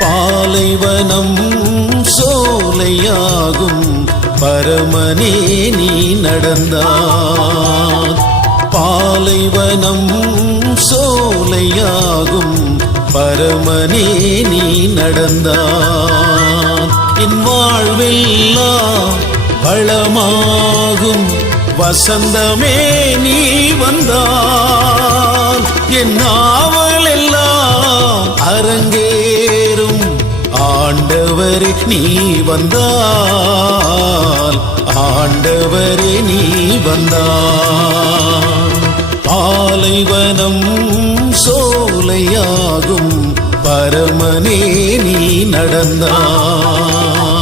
பாலைவனம் சோலையாகும் பரமனே நீ நடந்தாய். பாலைவனம் சோலையாகும் பரமனே நீ நடந்தாய். என் வாழ்வெல்லாம் வளமாகும் வசந்தமே நீ வந்தால். என் நாவல் எல்லாம் அரங்கேறும் ஆண்டவரே நீ வந்தால். ஆண்டவரே நீ வந்தால். பாலைவனம் சோலையாகும் பரமனே நீ நடந்தாய்.